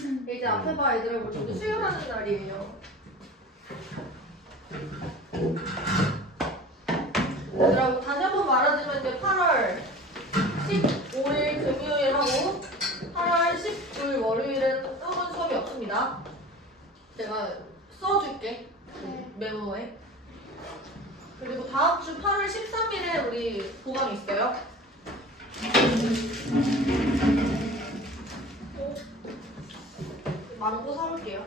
이제 앞에 봐 얘들아, 우리 수요하는 날이에요. 얘들아, 다시 한번 말하자면 이제 8월 15일 금요일하고 8월 19일 월요일은 학원 수업이 없습니다. 제가 써줄게. 메모에. 그리고 다음 주 8월 13일에 우리 보강이 있어요. 망고 사올게요.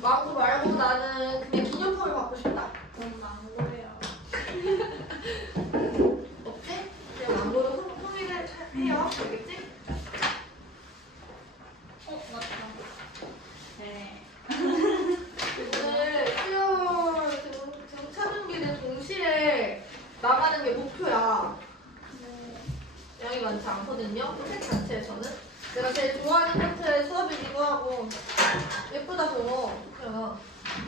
망고 말고 나는 그냥 기념품을 받고 싶다. 전 망고예요. 없지? 그냥 망고로 소비를 해요. 알겠지? 맞다. 네. 오늘 수요일 등차준비는 동시에 나가는 게 목표야. 양이 많지 않거든요. 책 자체에서는. 내가 제일 좋아하는 파트의 수업이기도 하고 예쁘다 저거. 야.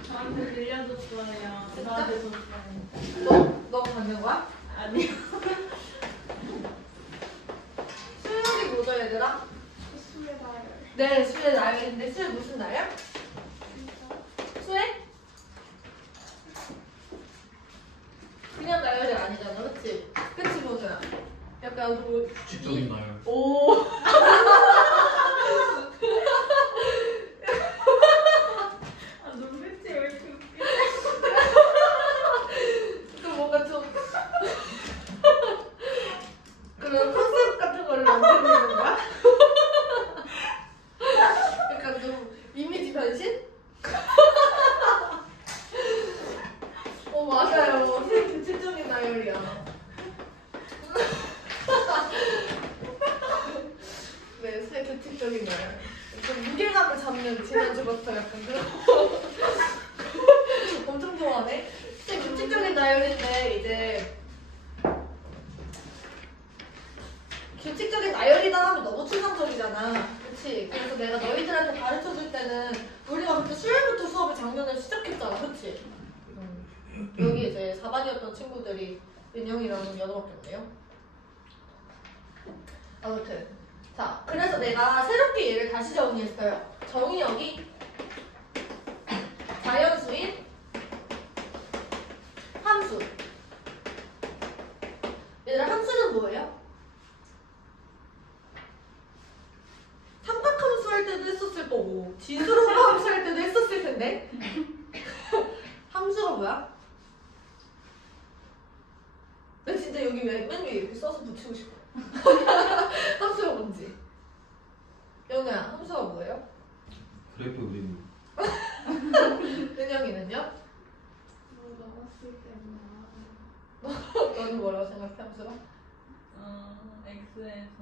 저한테 빌려줬어요. 진짜? 저한테 줬어요. 너 받는 거야? 아니요. 수요일이 뭐죠 얘들아? 수의 날. 네, 수요일 날인데 수요일 무슨 날이야? 수요일? 그냥 나열이 아니잖아, 그치? 그치, 보세요. 약간 뭐 규칙적인 나열. 오. 아, 눈빛이 왜 이렇게 웃겨? 좀 뭔가 좀 그런 컨셉 같은 거를 만드는 거야? 약간 좀 이미지 변신? 맞아요. 되게 규칙적인 나열이야. 네, 새 규칙적인 나열. 좀 무게감을 잡는 지난주부터 약간 그런 엄청 좋아하네. 새 규칙적인 나열인데 이제 규칙적인 나열이다 하면 너무 추상적이잖아. 그치? 그래서 내가 너희들한테 가르쳐줄 때는 우리가 그때 수요일부터 수업을 작년에 시작했잖아. 그치? 여기 이제 4반이었던 친구들이 은영이랑 연호밖에 없네요. 아무튼 자, 그래서 내가 새롭게 얘를 다시 정리했어요. 정의역이 자연수인 함수. 얘들아, 함수는 뭐예요? 삼각함수 할 때도 했었을 거고 진수로그 함수 할 때도 했었을 텐데. 함수가 뭐야? 나 진짜 여기 맨 위에 이렇게 써서 붙이고 싶어. 함수가 뭔지. 영우야, 함수가 뭐예요? 그래프 그리는. 은영이는요? 뭐 나왔을 때나. 너는 뭐라고 생각해, 함수가? X에서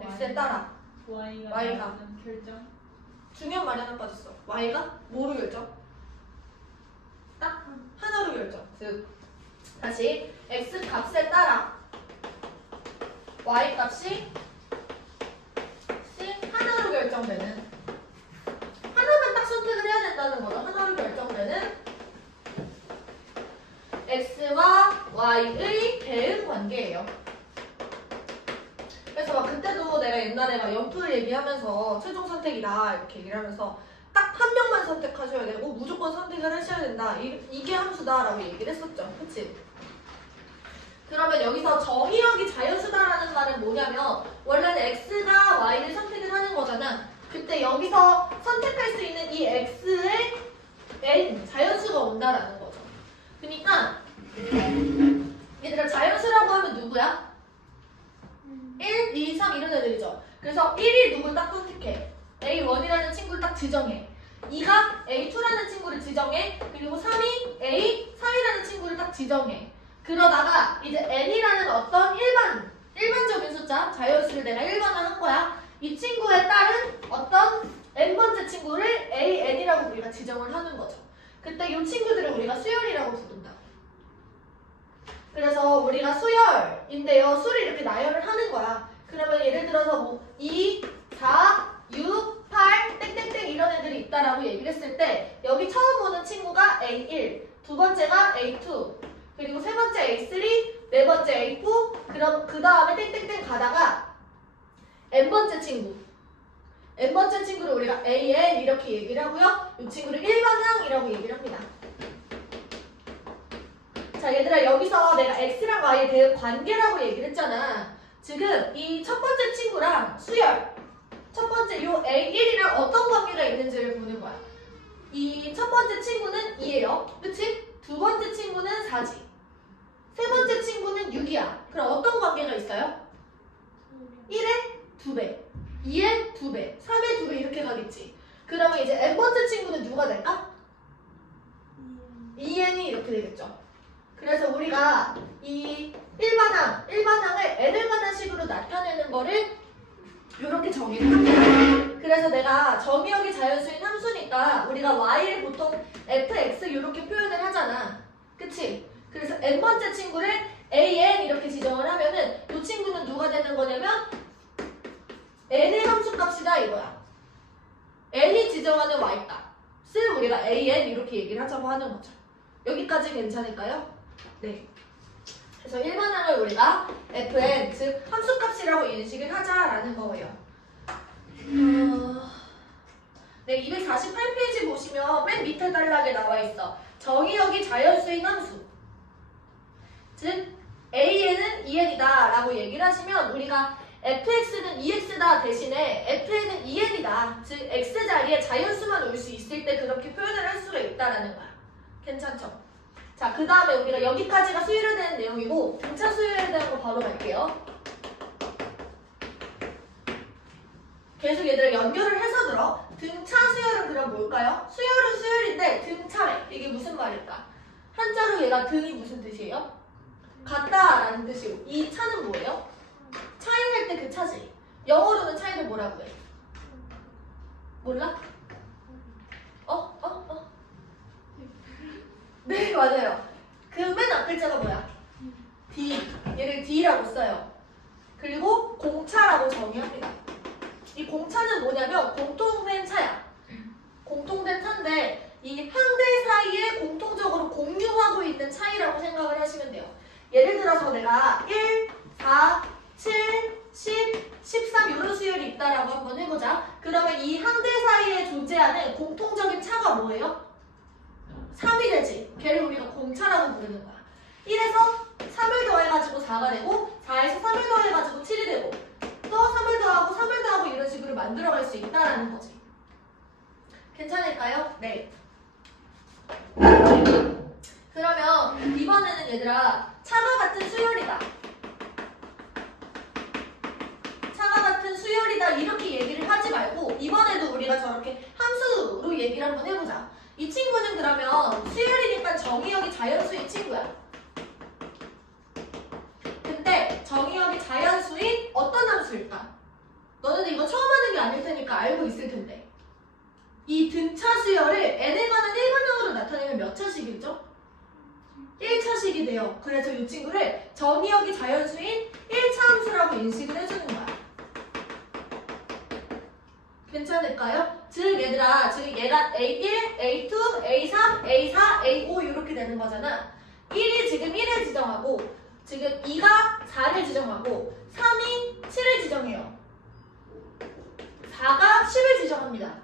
x에 따라 Y가 Y가. 나오는 결정. 중요한 말이 하나 빠졌어. y가 뭐로 결정? 딱 하나로 결정. 즉 다시 x 값에 따라 y 값이 하나로 결정되는, 하나만 딱 선택을 해야 된다는 거죠. 하나로 결정되는 x와 y의 대응 관계예요. 그래서 막 그때도 내가 옛날에 막 연풀 얘기하면서 최종 선택이다 이렇게 얘기를 하면서 딱 한 명만 선택하셔야 되고 무조건 선택을 하셔야 된다. 이게 함수다라고 얘기를 했었죠. 그치? 그러면 여기서 정의역이 자연수다라는 말은 뭐냐면 원래는 x가 y를 선택을 하는 거잖아. 그때 여기서 선택할 수 있는 이 x에 n 자연수가 온다라는 거죠. 그러니까 얘들아, 자연수라고 하면 누구야? 1, 2, 3 이런 애들이죠. 그래서 1이 누굴 딱 선택해. A1이라는 친구를 딱 지정해. 2가 A2라는 친구를 지정해. 그리고 3이 A3이라는 친구를 딱 지정해. 그러다가 이제 n이라는 어떤 일반적인 숫자, 자연수를 내가 1번을 한 거야. 이 친구에 따른 어떤 n번째 친구를 AN이라고 우리가 지정을 하는 거죠. 그때 이 친구들을 우리가 수열이라고 부른다. 그래서 우리가 수열인데요. 수를 이렇게 나열을 하는 거야. 그러면 예를 들어서 뭐 2, 4, 6, 8, 땡땡땡 이런 애들이 있다라고 얘기를 했을 때 여기 처음 오는 친구가 A1, 두 번째가 A2, 그리고 세 번째 A3, 네 번째 A4, 그럼 그 다음에 땡땡땡 가다가 n번째 친구 n번째 친구를 우리가 an 이렇게 얘기를 하고요. 이 친구를 일반항이라고 얘기를 합니다. 자, 얘들아, 여기서 내가 x랑 y에 대한 관계라고 얘기를 했잖아. 지금 이 첫 번째 친구랑 수열, 첫 번째 요 a1이랑 어떤 관계가 있는지를 보는 거야. 이 첫 번째 친구는 2예요. 그치? 두 번째 친구는 4지. 세 번째 친구는 6이야. 그럼 어떤 관계가 있어요? 1의 2배, 2의 2배, 3의 2배 이렇게 가겠지. 그러면 이제 n번째 친구는 누가 될까? 2n이 이렇게 되겠죠. 그래서 우리가 이 일반항을 n을 가는 식으로 나타내는 거를 이렇게 정의를 합니다. 그래서 내가 정의역이 자연수인 함수니까 우리가 y를 보통 fx 이렇게 표현을 하잖아. 그치? 그래서 n번째 친구를 an 이렇게 지정을 하면은 이 친구는 누가 되는 거냐면 n의 함수값이다 이거야. n이 지정하는 y값을 우리가 an 이렇게 얘기를 하자고 하는 거죠. 여기까지 괜찮을까요? 네. 그래서 일반항을 우리가 fn, 즉 함수값이라고 인식을 하자라는 거예요. 네, 248페이지 보시면 맨 밑에 단락에 나와 있어. 정의역이 자연수인 함수. 즉 an은 2n이다 라고 얘기를 하시면 우리가 fx는 2x다 대신에 fn은 2n이다. 즉 x 자리에 자연수만 올 수 있을 때 그렇게 표현을 할 수가 있다라는 거야. 괜찮죠? 자, 그 다음에 우리가 여기까지가 수열에 대한 내용이고 등차 수열에 대한 거 바로 갈게요. 계속 얘들아 연결을 해서 들어. 등차 수열은 그럼 뭘까요? 수열은 수열인데 등차래. 이게 무슨 말일까? 한자로 얘가 등이 무슨 뜻이에요? 같다라는 뜻이고 이 차는 뭐예요? 차이할 때 그 차지. 영어로는 차이를 뭐라고 해? 몰라? 네, 맞아요. 그 맨 앞 글자가 뭐야? D. 얘를 D라고 써요. 그리고 공차라고 정의합니다. 이 공차는 뭐냐면 공통된 차야. 공통된 차인데 이 항들 사이에 공통적으로 공유하고 있는 차이라고 생각을 하시면 돼요. 예를 들어서 내가 1, 4, 7, 10, 13 이런 수열이 있다라고 한번 해보자. 그러면 이 항들 사이에 존재하는 공통적인 차가 뭐예요? 3이 되지. 걔를 우리가 공차라고 부르는 거야. 1에서 3을 더해가지고 4가 되고 4에서 3을 더해가지고 7이 되고 또 3을 더하고 3을 더하고 이런 식으로 만들어갈 수 있다라는 거지. 괜찮을까요? 네. 그러면 이번에는 얘들아 차가 같은 수열이다. 차가 같은 수열이다 이렇게 얘기를 하지 말고 이번에도 우리가 저렇게 함수로 얘기를 한번 해보자. 이 친구는 그러면 수열이니까 정의역이 자연수인 친구야. 근데 정의역이 자연수인 어떤 함수일까? 너네들 이거 처음 하는 게 아닐 테니까 알고 있을 텐데. 이 등차 수열을 n에 관한 일반항으로 나타내면 몇 차식이죠? 1차식이 돼요. 그래서 이 친구를 정의역이 자연수인 1차 함수라고 인식을 해주는 거야. 괜찮을까요? 즉 얘들아 지금 얘가 A1, A2, A3, A4, A5 이렇게 되는 거잖아. 1이 지금 1을 지정하고 지금 2가 4를 지정하고 3이 7을 지정해요. 4가 10을 지정합니다.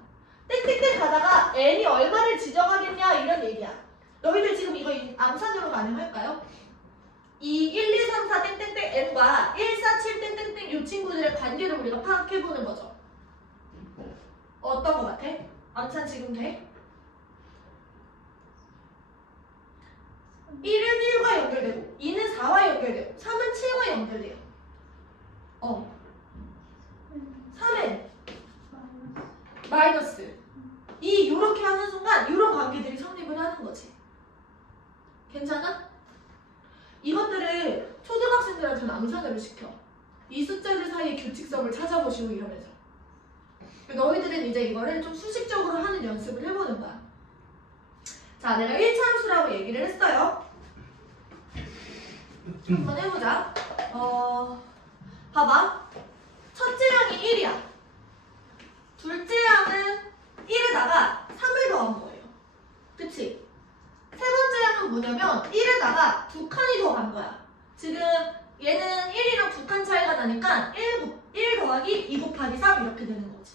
땡땡땡 가다가 n이 얼마를 지정하겠냐 이런 얘기야. 너희들 지금 이거 암산으로 가능할까요? 이 1, 2, 3, 4 땡땡땡 n과 1, 4, 7 땡땡땡 이 친구들의 관계를 우리가 파악해보는 거죠. 어떤 거 같아? 암산 지금 돼? 1은 1과 연결되고 2는 4와 연결되고 3은 7과 연결돼요. 3은 마이너스 요렇게 하는 순간 이런 관계들이 성립을 하는 거지. 괜찮아? 이것들을 초등학생들한테는 암산으로 시켜. 이 숫자들 사이의 규칙성을 찾아보시고 이러면서. 너희들은 이제 이거를 좀 수식적으로 하는 연습을 해보는 거야. 자, 내가 1차 함수라고 얘기를 했어요. 한번 해보자. 봐봐. 첫째 항이 1이야. 둘째 항은 1에다가 3을 더한 거예요. 그치? 세 번째 항은 뭐냐면 1에다가 2칸이 더한 거야. 지금 얘는 1이랑 2칸 차이가 나니까 1 더하기 2 곱하기 3 이렇게 되는 거지.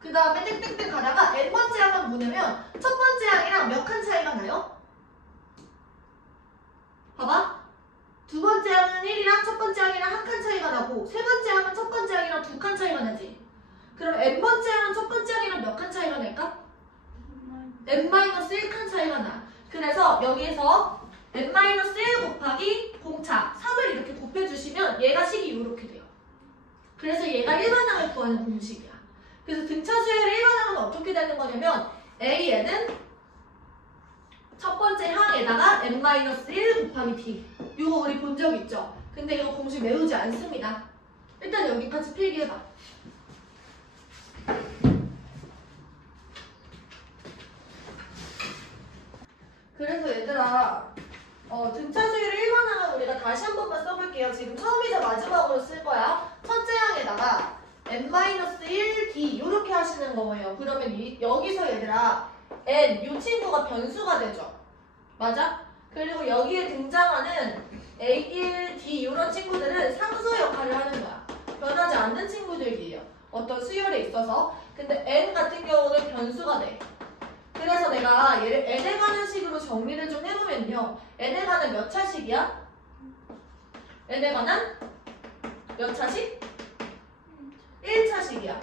그 다음에 땡땡땡 가다가 n번째 항은 뭐냐면 첫 번째 항이랑 몇 칸 차이가 나요? 봐봐. 두 번째 항은 1이랑 첫 번째 항이랑 한 칸 차이가 나고 세 번째 항은 첫 번째 항이랑 두 칸 차이가 나지. 그럼 n번째 항은 첫 번째 항이랑 몇 칸 차이가 날까? n-1칸 차이가 나. 그래서 여기에서 n-1 곱하기 공차 3을 이렇게 곱해주시면 얘가 식이 이렇게 돼요. 그래서 얘가 일반항을 구하는 공식이야. 그래서 등차 수열의 일반항은 어떻게 되는 거냐면 AN은 첫 번째 항에다가 n-1 곱하기 d. 이거 우리 본 적 있죠? 근데 이거 공식 외우지 않습니다. 일단 여기까지 필기해봐. 그래서 얘들아 등차 수열의 일반항은 우리가 다시 한 번만 써볼게요. 지금 처음이자 마지막으로 쓸 거야. 첫째 항에다가 n-1d 이렇게 하시는 거예요. 그러면 여기서 얘들아 n 이 친구가 변수가 되죠. 맞아? 그리고 여기에 등장하는 a1, d 이런 친구들은 상수 역할을 하는 거야. 변하지 않는 친구들이에요. 어떤 수열에 있어서. 근데 n 같은 경우는 변수가 돼. 그래서 내가 얘를 n에 가는 식으로 정리를 좀 해보면요. n에 가는 몇 차식이야? n에 관한 몇 차식? 1차식이야.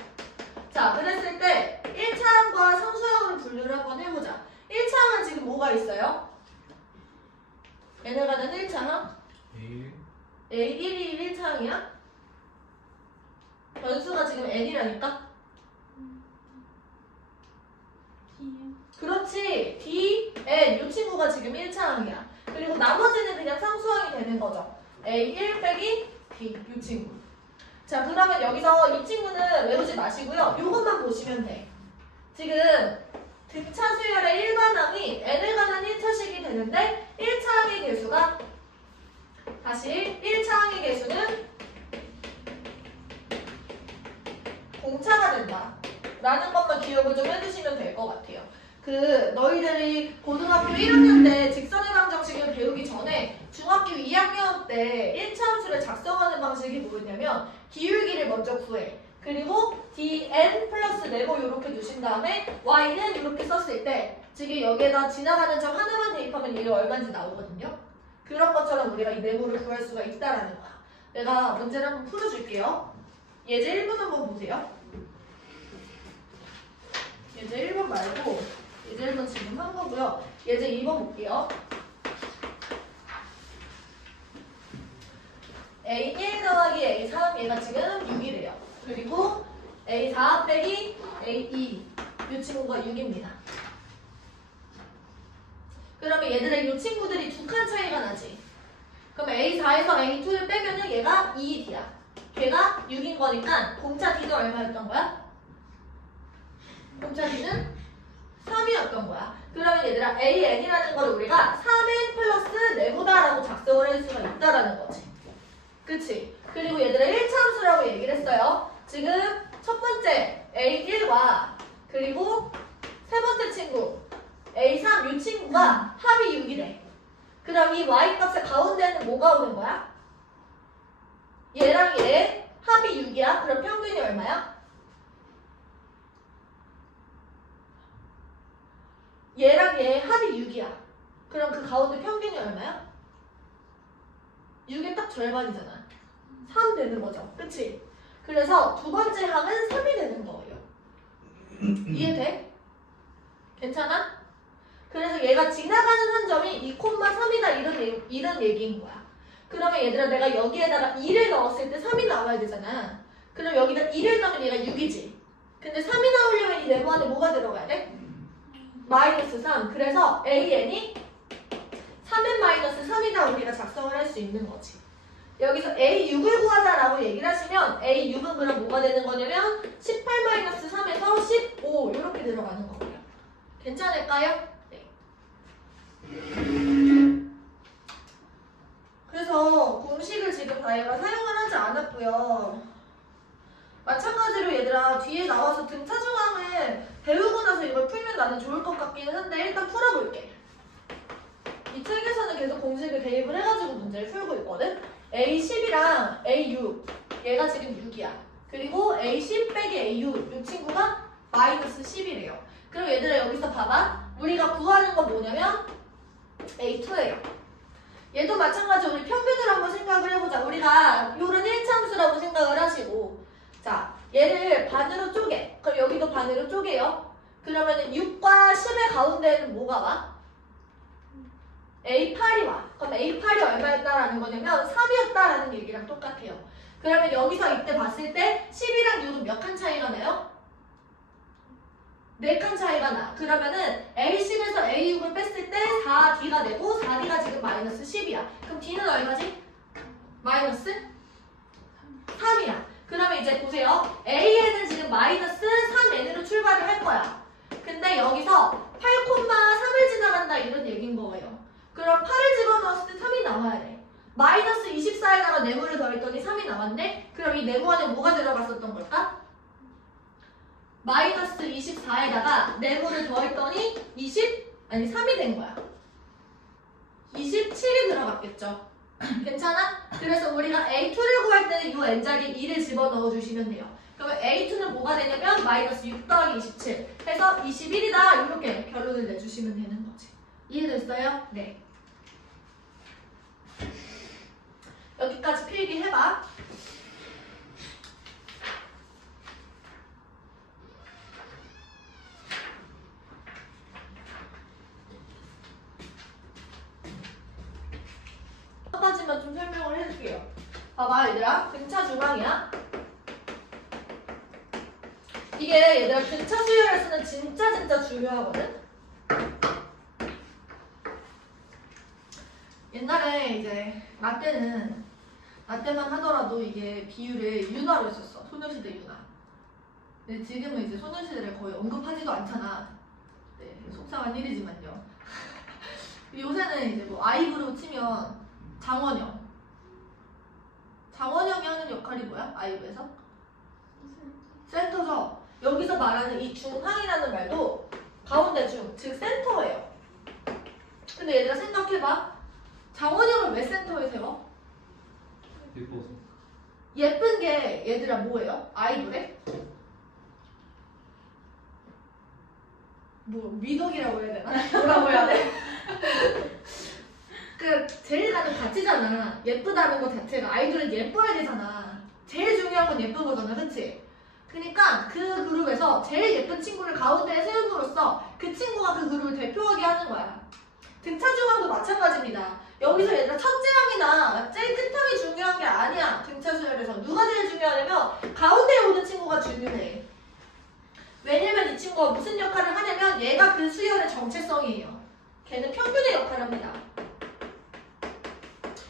자, 그랬을 때 1차항과 상수항으로 분류를 한번 해보자. 1차항은 지금 뭐가 있어요? n에 가는 1차항? A1이 1차항이야? 변수가 지금 n이라니까? 그렇지. D, N 이 친구가 지금 1차항이야. 그리고 나머지는 그냥 상수항이 되는 거죠. A1 빼기 D 이 친구. 자, 그러면 여기서 이 친구는 외우지 마시고요. 이것만 보시면 돼. 지금 등차 수열의 일반항이 n에 관한 1차식이 되는데 1차항의 개수가 다시 1차항의 개수는 공차가 된다 라는 것만 기억을 좀 해두시면 될 것 같아요. 너희들이 고등학교 1학년 때 직선의 방정식을 배우기 전에 중학교 2학년 때 1차 함수를 작성하는 방식이 뭐였냐면 기울기를 먼저 구해. 그리고 dn 플러스 네모 이렇게 두신 다음에 y는 이렇게 썼을 때 지금 여기에다 지나가는 점 하나만 대입하면 얘가 얼마인지 나오거든요. 그런 것처럼 우리가 이 네모를 구할 수가 있다라는 거야. 내가 문제를 한번 풀어줄게요. 예제 1번 한번 보세요. 예제 1번 말고 예제 1번 지금 한 거고요. 예제 2번 볼게요. A1 더하기 A3 얘가 지금 6이래요. 그리고 A4 빼기 A2 이 친구가 6입니다. 그러면 얘들아 이 친구들이 두 칸 차이가 나지. 그럼 A4에서 A2를 빼면은 얘가 2D야. 걔가 6인 거니까 공차 D는 얼마였던 거야? 공차 D는 3이었던 거야. 그러면 얘들아 AN이라는 걸 우리가 3N 플러스 네모다라고 작성을 할 수가 있다라는 거지. 그치? 그리고 얘들아 1차 함수라고 얘기를 했어요. 지금 첫 번째 A1과 그리고 세 번째 친구 A3 이 친구가 합이 6이래. 그럼 이 Y값의 가운데는 뭐가 오는 거야? 얘랑 얘 합이 6이야. 그럼 평균이 얼마야? 얘랑 얘 합이 6이야. 그럼 그 가운데 평균이 얼마야? 6의 딱 절반이잖아. 3 되는 거죠. 그치? 그래서 두 번째 항은 3이 되는 거예요. 이해돼? 괜찮아? 그래서 얘가 지나가는 한 점이 2,3이다 이런 얘기인 거야. 그러면 얘들아 내가 여기에다가 2를 넣었을 때 3이 나와야 되잖아. 그럼 여기다 2를 넣으면 얘가 6이지. 근데 3이 나오려면 이 네모 안에 뭐가 들어가야 돼? 마이너스 3. 그래서 AN이 3n 3이다 우리가 작성을 할 수 있는 거지. 여기서 A6을 구하자라고 얘기를 하시면 A6은 그럼 뭐가 되는 거냐면 18-3에서 15 이렇게 들어가는 거고요. 괜찮을까요? 네. 그래서 공식을 지금 다이가 사용을 하지 않았고요. 마찬가지로 얘들아 뒤에 나와서 등차 중항을 배우고 나서 이걸 풀면 나는 좋을 것 같기는 한데 일단 풀어볼게. 이 책에서는 계속 공식을 대입을 해가지고 문제를 풀고 있거든. A10이랑 A6 얘가 지금 6이야. 그리고 A10 빼기 A6 이 친구가 마이너스 10이래요. 그럼 얘들아 여기서 봐봐. 우리가 구하는 건 뭐냐면 A2예요. 얘도 마찬가지로 우리 평균을 한번 생각을 해보자. 우리가 요런 1차함수라고 생각을 하시고 자 얘를 반으로 쪼개. 그럼 여기도 반으로 쪼개요. 그러면 6과 10의 가운데는 뭐가 와? A8이 와. 그럼 A8이 얼마였다라는 거냐면 3이었다라는 얘기랑 똑같아요. 그러면 여기서 이때 봤을 때 10이랑 6은 몇 칸 차이가 나요? 4칸 차이가 나. 그러면은 A10에서 A6을 뺐을 때 4D가 되고 4D가 지금 마이너스 10이야. 그럼 D는 얼마지? 마이너스 3이야. 그러면 이제 보세요. A에는 지금 마이너스 3n으로 출발을 할 거야. 근데 여기서 8,3을 지나간다 이런 얘기인 거예요. 그럼 8을 집어넣었을 때 3이 나와야 돼. 마이너스 24에다가 네모를 더했더니 3이 나왔네? 그럼 이 네모 안에 뭐가 들어갔었던 걸까? 마이너스 24에다가 네모를 더했더니 3이 된 거야. 27이 들어갔겠죠. 괜찮아? 그래서 우리가 A2를 구할 때는 이 n자리에 2를 집어넣어 주시면 돼요. 그러면 A2는 뭐가 되냐면 마이너스 6 더하기 27 해서 21이다 이렇게 결론을 내주시면 되는 거지. 이해됐어요? 네. 여기까지 필기해봐. 한 가지만 좀 설명을 해줄게요. 봐봐 얘들아, 등차 중앙이야. 이게 얘들아 등차 수열에서는 진짜 중요하거든. 옛날에 이제 나 때만 하더라도 이게 비율을 윤화로 했었어. 소녀시대 윤화. 근데 지금은 이제 소녀시대를 거의 언급하지도 않잖아. 네, 속상한 일이지만요. 요새는 이제 뭐 아이브로 치면 장원영이 하는 역할이 뭐야? 아이브에서? 센터죠. 여기서 말하는 이 중앙이라는 말도 가운데 중, 즉 센터예요. 근데 얘들아 생각해봐. 장원영을 왜 센터에 세워? 예뻐서. 예쁜 게 얘들아 뭐예요? 아이돌에? 뭐 미덕이라고 해야 되나? 뭐라고 해야 돼? 그 제일 가장 가치잖아. 예쁘다는 것 자체가 아이돌은 예뻐야 되잖아. 제일 중요한 건 예쁜 거잖아, 그치? 그러니까 그 그룹에서 제일 예쁜 친구를 가운데에 세움으로써 그 친구가 그 그룹을 대표하게 하는 거야. 등차 중앙도 마찬가지입니다. 여기서 얘들아 첫째 항이나 제일 끝항이 중요한 게 아니야. 등차 수열에서 누가 제일 중요하냐면 가운데에 오는 친구가 중요해. 왜냐면 이 친구가 무슨 역할을 하냐면 얘가 그 수열의 정체성이에요. 걔는 평균의 역할을 합니다.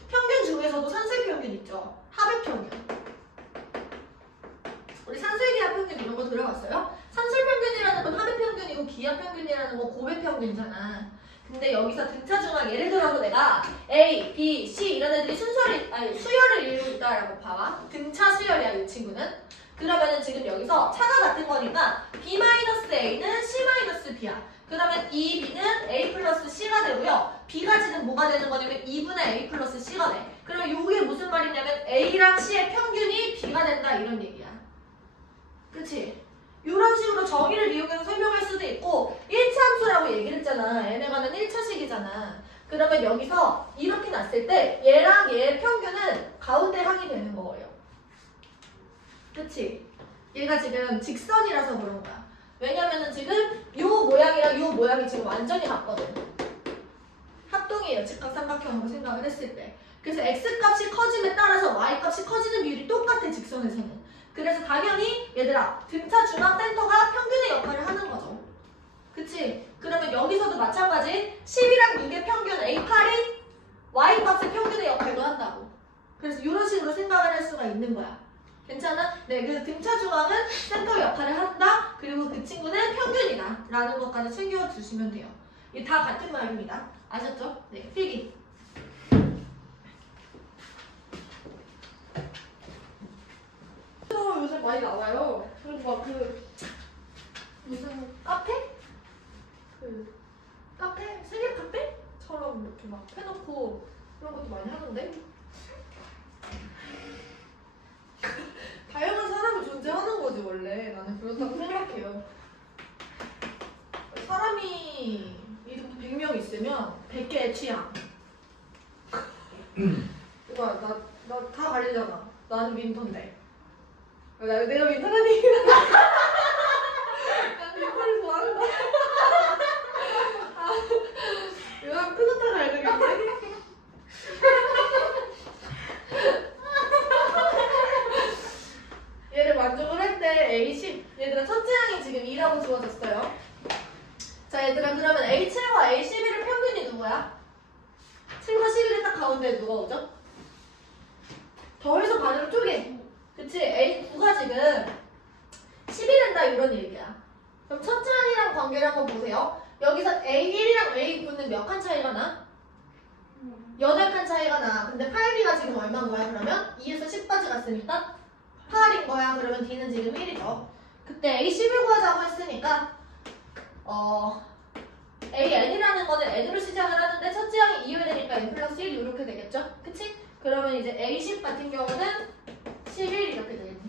평균 중에서도 산술평균 있죠. 합의평균. 우리 산술기하 평균 이런 거 들어봤어요? 산술평균이라는 건 합의평균이고 기하평균이라는 건 고배평균이잖아. 근데 여기서 등차 중앙 예를 들어서 내가 A, B, C 이런 애들이 수열을 이루고 있다라고 봐봐. 등차 수열이야 이 친구는. 그러면은 지금 여기서 차가 같은 거니까 B-A는 C-B야. 그러면 이 B는 A 플러스 C가 되고요. B가 지금 뭐가 되는 거냐면 2분의 A 플러스 C가 돼. 그러면 이게 무슨 말이냐면 A랑 C의 평균이 B가 된다 이런 얘기야. 그치? 이런 식으로 정의를 이용해서 설명할 수도 있고 1차 함수라고 얘기를 했잖아. 얘네가는 1차식이잖아. 그러면 여기서 이렇게 놨을 때 얘랑 얘의 평균은 가운데 항이 되는 거예요. 그치? 얘가 지금 직선이라서 그런 거야. 왜냐면은 지금 요 모양이랑 요 모양이 지금 완전히 같거든. 합동이에요. 직각삼각형으로 생각을 했을 때. 그래서 x값이 커짐에 따라서 y값이 커지는 비율이 똑같아. 직선에서는. 그래서 당연히 얘들아 등차 중앙 센터가 평균의 역할을 하는 거죠. 그치? 그러면 여기서도 마찬가지 10이랑 6의 평균 A8이 Y값의 평균의 역할도 한다고. 그래서 이런 식으로 생각을 할 수가 있는 거야. 괜찮아? 네, 그래서 등차 중앙은 센터 역할을 한다. 그리고 그 친구는 평균이다 라는 것까지 챙겨주시면 돼요. 이게 다 같은 말입니다. 아셨죠? 네, 필기. 요새 많이 나와요. 그리고 막 무슨 카페? 카페? 생일 카페처럼 이렇게 막 해놓고 그런 것도 많이 하던데? 다양한 사람이 존재하는 거지 원래. 나는 그렇다고 생각해요. 사람이 이렇게 100명 있으면 100개의 취향. 이거야, 나 다 갈리잖아. 나는 윈터인데. 내가 윈터라니. 난 윈터를 좋아한다. 이거 푸드타를 알겠는데? 얘를 만족을 할 때 A10. 얘들아, 첫째 항이 지금 2라고 주어졌어요. 자, 얘들아, 그러면 A7과 A11의 평균이 누구야? 7과 11이 딱 가운데 누가 오죠? 더해서 반으로 쪼개. 그치? A9가 지금 10이 된다 이런 얘기야. 그럼 첫째 항이랑 관계를 한번 보세요. 여기서 A1이랑 A9는 몇 칸 차이가 나? 8칸 차이가 나. 근데 8B가 지금 얼마인 거야? 그러면 2에서 10까지 갔으니까 8인 거야. 그러면 D는 지금 1이죠. 그때 A11 구하자고 했으니까 AN이라는 거는 N으로 시작을 하는데 첫째 항이 2여 되니까 N 플러스 1 이렇게 되겠죠? 그치? 그러면 이제 A10 같은 경우는 11 이렇게 되겠네.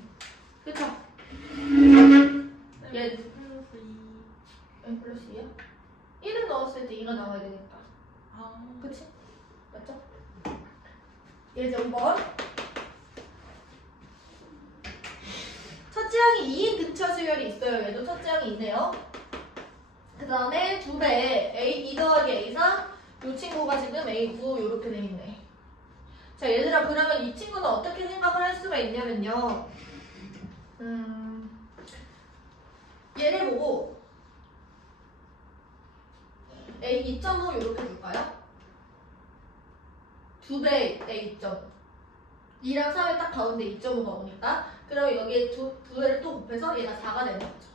그쵸? 얘 플러스 2. N 플러스 2야? 1은 넣었을 때 2가 나와야 되니까. 아. 그치? 맞죠? 얘 이제 5번. 첫째 항이 2인 등차 수열이 있어요. 얘도 첫째 항이 있네요. 그 다음에 두 배에 A2 더하기 A3. 이 친구가 지금 A9 이렇게 돼 있네. 자, 얘들아, 그러면 이 친구는 어떻게 생각을 할 수가 있냐면요. 얘를 보고 A2.5 이렇게 줄까요? 두 배 A2.5. 2랑 3의 딱 가운데 2.5가 오니까. 그럼 여기에 두 배를 또 곱해서 얘가 4가 되는 거죠.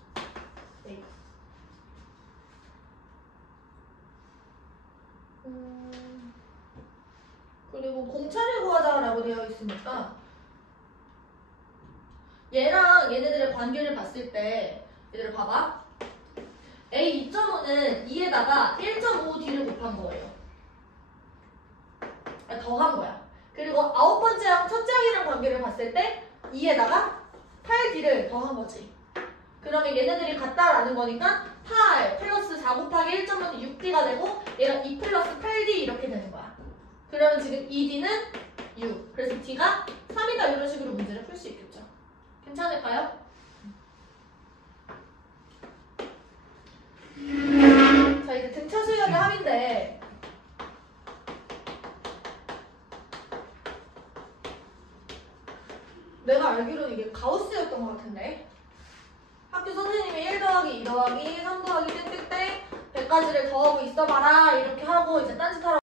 네. 그리고 공차를 구하자라고 되어 있으니까 얘랑 얘네들의 관계를 봤을 때 얘들 봐봐. A2.5는 2에다가 1.5D를 곱한 거예요. 더한 거야. 그리고 아홉 번째 항, 첫째 항이랑 관계를 봤을 때 2에다가 8D를 더한 거지. 그러면 얘네들이 같다라는 거니까 8 플러스 4 곱하기 1.5는 6D가 되고 얘가 2 플러스 8D 이렇게 되는 거야. 그러면 지금 2D는 6. 그래서 D가 3이다 이런 식으로 문제를 풀 수 있겠죠. 괜찮을까요? 자, 이제 등차 수열의 합인데 내가 알기로는 이게 가우스였던 것 같은데 학교 선생님이 1 더하기 2 더하기 3 더하기 땡땡땡 100가지를 더하고 있어봐라 이렇게 하고 이제 딴짓하라고